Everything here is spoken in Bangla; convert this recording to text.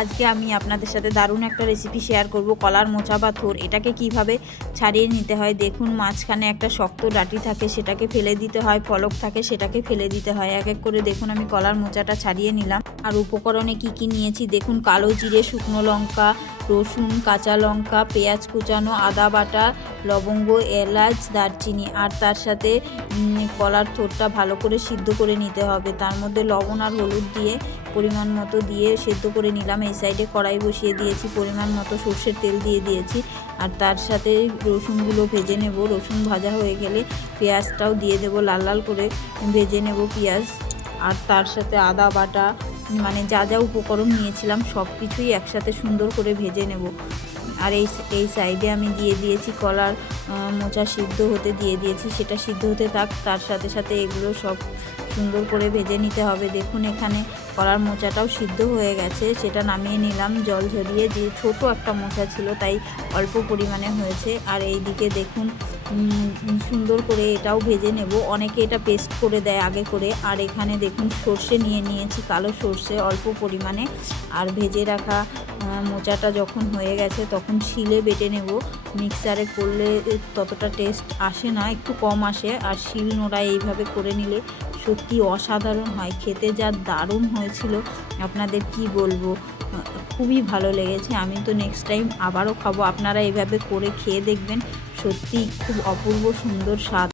আজকে আমি আপনাদের সাথে দারুণ একটা রেসিপি শেয়ার করব, কলার মোচা বা থোড়। এটাকে কিভাবে ছাড়িয়ে নিতে হয় দেখুন। মাঝখানে একটা শক্ত ডাঁটি থাকে, সেটাকে ফেলে দিতে হয়। ফলক থাকে, সেটাকে ফেলে দিতে হয়। এক এক করে দেখুন আমি কলার মোচাটা ছাড়িয়ে নিলাম। আর উপকরণে কি কি নিয়েছি দেখুন। কালো জিরে, শুকনো লঙ্কা, রসুন, কাঁচা লঙ্কা, পেঁয়াজ কুচানো, আদা বাটা, লবঙ্গ, এলাচ, দারচিনি। আর তার সাথে কলার থোড়টা ভালো করে সিদ্ধ করে নিতে হবে। তার মধ্যে লবণ আর হলুদ দিয়ে পরিমাণ মতো দিয়ে সেদ্ধ করে নিলাম। এই সাইডে কড়াই বসিয়ে দিয়েছি, পরিমাণ মতো সর্ষের তেল দিয়ে দিয়েছি। আর তার সাথে রসুনগুলো ভেজে নেব। রসুন ভাজা হয়ে গেলে পেঁয়াজটাও দিয়ে দেবো, লাল লাল করে ভেজে নেব পেঁয়াজ। আর তার সাথে আদা বাটা, মানে যা যা উপকরণ নিয়েছিলাম সব কিছুই একসাথে সুন্দর করে ভেজে নেব। আর এই সাইডে আমি দিয়ে দিয়েছি কলার মোচা সিদ্ধ হতে দিয়ে দিয়েছি, সেটা সিদ্ধ হতে থাক। তার সাথে সাথে এগুলো সব সুন্দর করে ভেজে নিতে হবে। দেখুন এখানে কলার মোচাটাও সিদ্ধ হয়ে গেছে, সেটা নামিয়ে নিলাম জল ঝরিয়ে। যে ছোট একটা মোচা ছিল তাই অল্প পরিমাণে হয়েছে। আর এই দিকে দেখুন সুন্দর করে এটাও ভেজে নেব। অনেকে এটা পেস্ট করে দেয় আগে করে। আর এখানে দেখুন সর্ষে নিয়েছি, কালো সর্ষে অল্প পরিমাণে। আর ভেজে রাখা মোচাটা যখন হয়ে গেছে তখন শিলে বেটে নেব। মিক্সারে করলে ততটা টেস্ট আসে না, একটু কম আসে। আর শিল নোড়ায় এইভাবে করে নিলে সত্যি অসাধারণ হয় খেতে। যা দারুণ হয়েছিল আপনাদের কি বলবো, খুবই ভালো লেগেছে। আমি তো নেক্সট টাইম আবারও খাবো। আপনারা এইভাবে করে খেয়ে দেখবেন, সত্যি খুব অপূর্ব সুন্দর স্বাদ।